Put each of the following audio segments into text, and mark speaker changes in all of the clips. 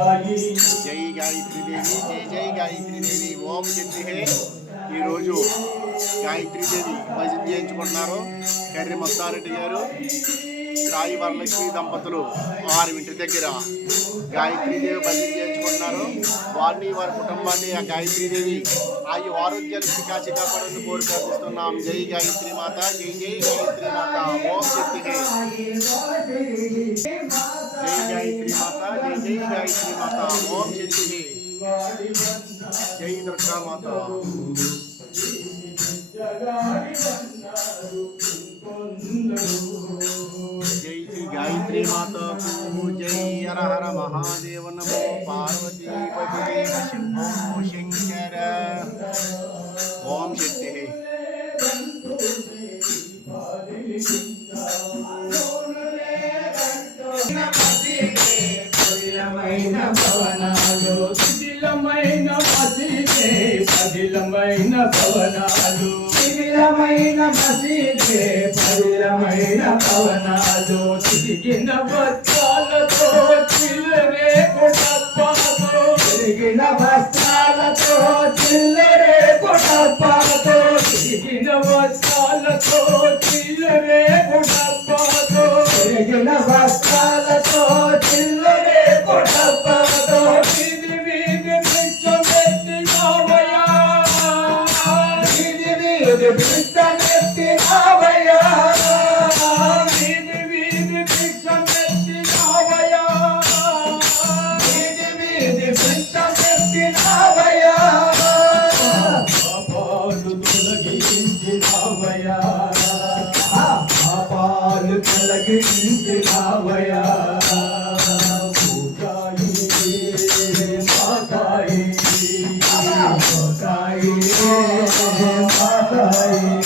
Speaker 1: జై గాయత్రి దేవి జై జై గాయత్రి దేవి ఓం శక్తి ఈరోజు గాయత్రి దేవి భజన చేయించుకుంటున్నారు. కర్రి మొత్తారెడ్డి గారు రాయి వరలక్ష్మి దంపతులు వారి ఇంటి దగ్గర గాయత్రీదేవి భజన చేయించుకుంటున్నారు. వారిని వారి కుటుంబాన్ని ఆ గాయత్రీదేవి ఆయు ఆరోగ్యాలు చికాచి కాపాడని కోరి ప్రార్థిస్తున్నాం. జై గాయత్రి మాత జై జై గాయత్రి మాత. ఓం శక్తి జై గాయత్రి. గాయత్రి మాత ఓం శక్తి జై దుర్గా మాత. జై శ్రీ గాయత్రి మాతకు. జై హర హర మహాదేవ నమో. పార్వతీ శంభో శంకర.
Speaker 2: పదిలమైన భవనాలు. శిథిలమైన మసీదే పదిలమైన భవనాలు. తిరిగిన వస్త్రాలతో చిల్లరే కొట్టపాతో తిరిగిన వస్త్రాలతో చిల్లరే కొట్టపాతో తిరిగిన వస్త్రాలతో చిల్లరే వీధి వీధి భిక్షమెత్తినావయ్యా వీధి వీధి భిక్షమెత్తినావయ్యా వీధి వీధి పాపాలు తొలగించినావయ్యా పాపాలు తొలగించినావయ్యా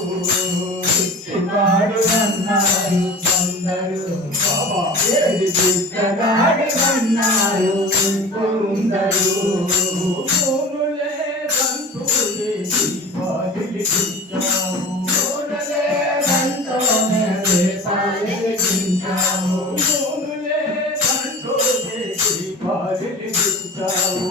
Speaker 2: ఇంకొందరు చిత్తగాడి అన్నారు కొందరు బాబా దేవి చిత్తగాడి అన్నారు ఇంకొందరు పూనులే రంతులే దీపావళి దించాము పూనులే రంతోనే దీపావళి దించాము పూనులే రంతోనే దీపావళి దించాము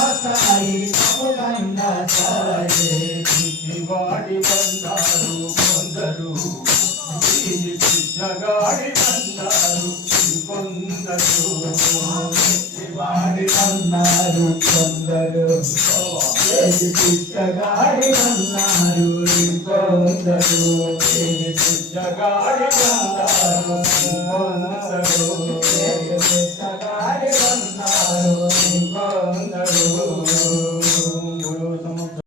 Speaker 2: ఓసాయే మాతాయి ముగన్న సాయి బందారు కొందరు. జగాడి బందారు కొందరు. కొందరు. కొందరు. కొందరు.